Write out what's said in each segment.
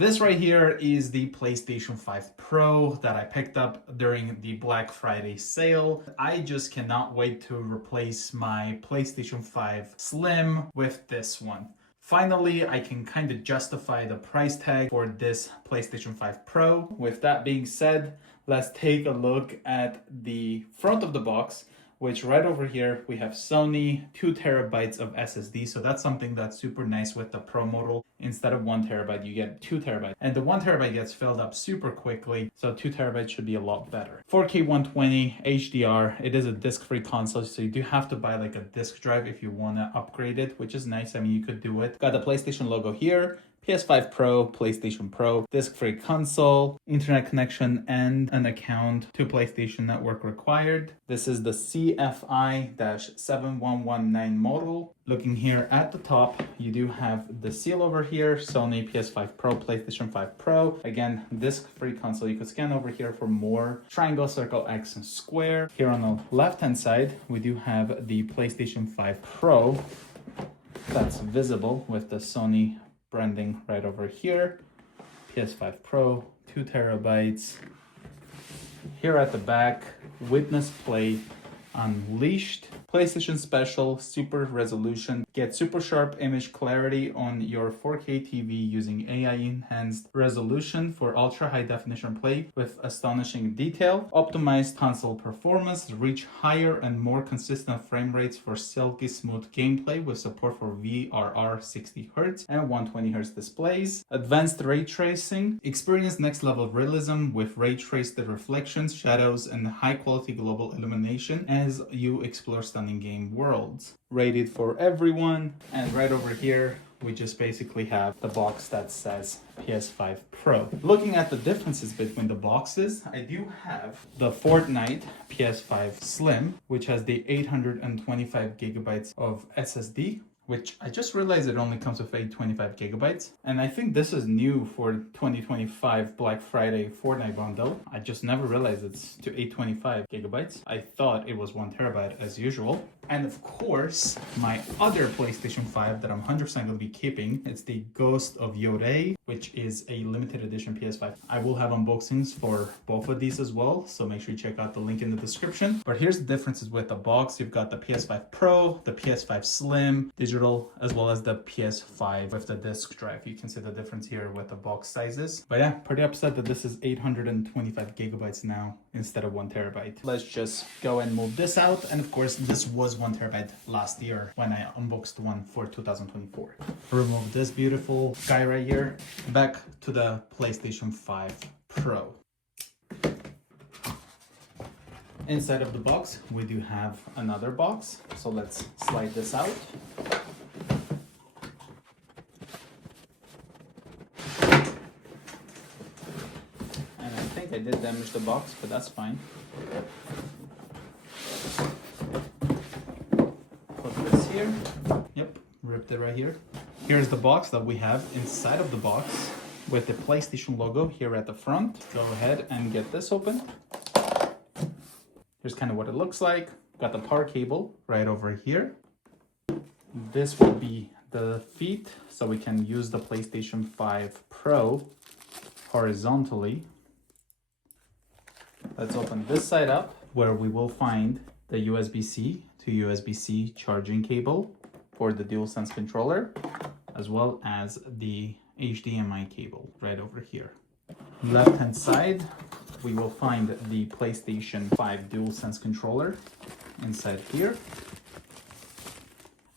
This right here is the PlayStation 5 Pro that I picked up during the Black Friday sale. I just cannot wait to replace my PlayStation 5 Slim with this one. Finally, I can kind of justify the price tag for this PlayStation 5 Pro. With that being said, let's take a look at the front of the box, which right over here, we have Sony 2 terabytes of SSD. So that's something that's super nice with the Pro model. Instead of 1 terabyte, you get 2 terabytes. And the 1 terabyte gets filled up super quickly. So 2 terabytes should be a lot better. 4K 120 HDR. It is a disc-free console. So you do have to buy like a disc drive if you want to upgrade it, which is nice. I mean, you could do it. Got the PlayStation logo here. PS5 Pro, PlayStation Pro, disc-free console, internet connection, and an account to PlayStation Network required. This is the CFI-7119 model. Looking here at the top, you do have the seal over here, Sony PS5 Pro, PlayStation 5 Pro. Again, disc-free console. You could scan over here for more triangle, circle, X, and square. Here on the left-hand side, we do have the PlayStation 5 Pro. That's visible with the Sony branding right over here. PS5 Pro, 2 terabytes. Here at the back, Witness Play Unleashed. PlayStation Special Super Resolution. Get super sharp image clarity on your 4K TV using AI enhanced resolution for ultra high definition play with astonishing detail. Optimized console performance. Reach higher and more consistent frame rates for silky smooth gameplay with support for VRR 60Hz and 120Hz displays. Advanced ray tracing. Experience next level realism with ray traced reflections, shadows, and high quality global illumination as you explore stunning game worlds. Rated for everyone. And right over here, we just basically have the box that says PS5 Pro. Looking at the differences between the boxes, I do have the Fortnite PS5 Slim, which has the 825 gigabytes of SSD, which I just realized it only comes with 825 gigabytes. And I think this is new for 2025 Black Friday Fortnite bundle. I just never realized it's to 825 gigabytes. I thought it was 1 terabyte as usual. And of course, my other PlayStation 5 that I'm 100% going to be keeping, it's the Ghost of Yōtei, which is a limited edition PS5. I will have unboxings for both of these as well, so make sure you check out the link in the description. But here's the differences with the box. You've got the PS5 Pro, the PS5 Slim, digital, as well as the PS5 with the disc drive. You can see the difference here with the box sizes. But yeah, pretty upset that this is 825 gigabytes now instead of 1 terabyte. Let's just go and move this out. And of course, this was 1 terabyte last year when I unboxed one for 2024. Remove this beautiful guy right here. Back to the PlayStation 5 Pro. Inside of the box, we do have another box. So let's slide this out. And I think I did damage the box, but that's fine. Here. Yep, ripped it right here. Here's the box that we have inside of the box with the PlayStation logo here at the front. Go ahead and get this open. Here's kind of what it looks like. Got the power cable right over here. This will be the feet, so we can use the PlayStation 5 Pro horizontally. Let's open this side up, where we will find the USB-C to USB-C charging cable for the DualSense controller, as well as the HDMI cable right over here. Left hand side, we will find the PlayStation 5 DualSense controller inside here.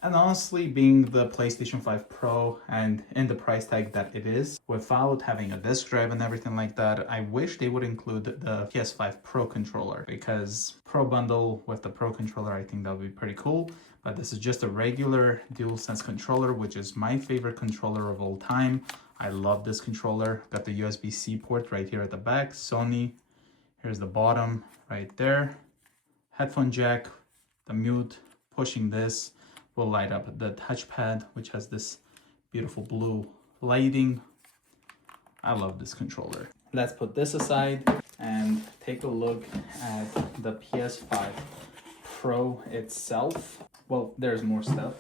And honestly, being the PlayStation 5 Pro and in the price tag that it is, without having a disc drive and everything like that, I wish they would include the PS5 Pro controller, because Pro bundle with the Pro controller, I think that would be pretty cool. But this is just a regular DualSense controller, which is my favorite controller of all time. I love this controller. Got the USB-C port right here at the back, Sony. Here's the bottom right there. Headphone jack, the mute, pushing this will light up the touchpad, which has this beautiful blue lighting. I love this controller. Let's put this aside and take a look at the PS5 Pro itself. Well, there's more stuff.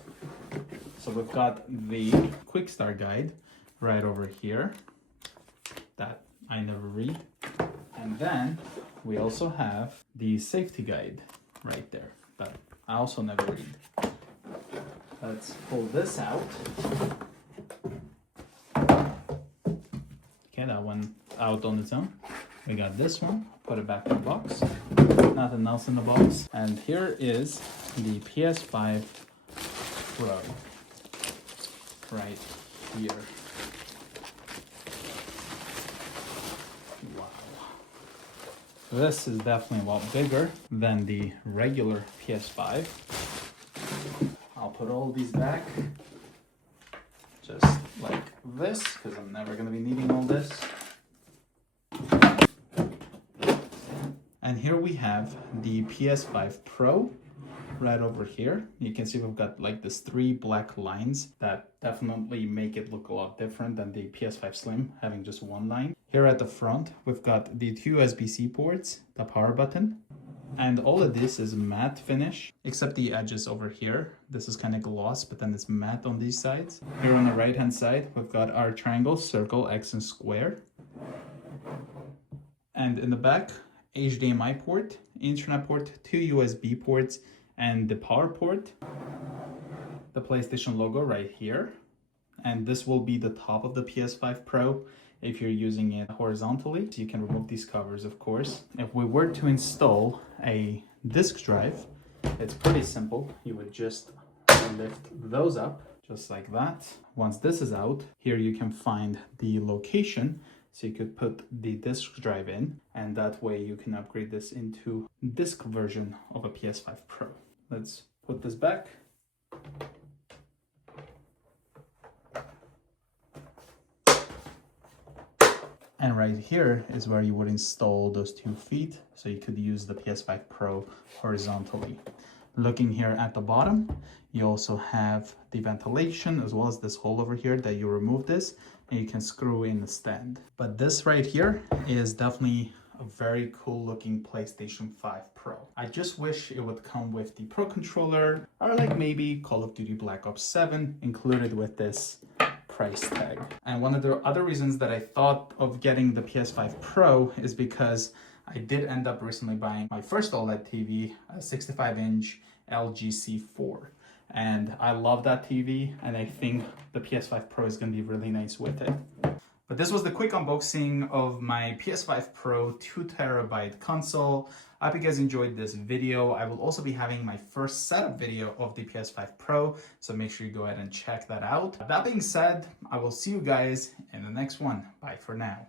So we've got the quick start guide right over here. that I never read. And then we also have the safety guide right there that I also never read. Let's pull this out. Okay, that one out on its own. We got this one, put it back in the box. Nothing else in the box. And here is the PS5 Pro right here. Wow. This is definitely a lot bigger than the regular PS5. I'll put all these back just like this, because I'm never going to be needing all this. And here we have the PS5 Pro right over here. You can see we've got like these 3 black lines that definitely make it look a lot different than the PS5 Slim having just 1 line. Here at the front, we've got the 2 USB-C ports, the power button, and all of this is matte finish, except the edges over here. This is kind of gloss, but then it's matte on these sides. Here on the right-hand side, we've got our triangle, circle, X, and square. And in the back, HDMI port, Ethernet port, 2 USB ports, and the power port. The PlayStation logo right here. And this will be the top of the PS5 Pro if you're using it horizontally. So you can remove these covers, of course. If we were to install a disk drive, it's pretty simple. You would just lift those up just like that. Once this is out, here you can find the location. So you could put the disk drive in, and that way you can upgrade this into disk version of a PS5 Pro. Let's put this back. And right here is where you would install those 2 feet, so you could use the PS5 Pro horizontally. Looking here at the bottom, you also have the ventilation as well as this hole over here that you remove this and you can screw in the stand. But this right here is definitely a very cool looking PlayStation 5 Pro. I just wish it would come with the Pro controller, or like maybe Call of Duty Black Ops 7 included with this price tag. And one of the other reasons that I thought of getting the PS5 Pro is because I did end up recently buying my first OLED TV, a 65-inch LG C4. And I love that TV, and I think the PS5 Pro is going to be really nice with it. But this was the quick unboxing of my PS5 Pro 2TB console. I hope you guys enjoyed this video. I will also be having my first setup video of the PS5 Pro, so make sure you go ahead and check that out. That being said, I will see you guys in the next one. Bye for now.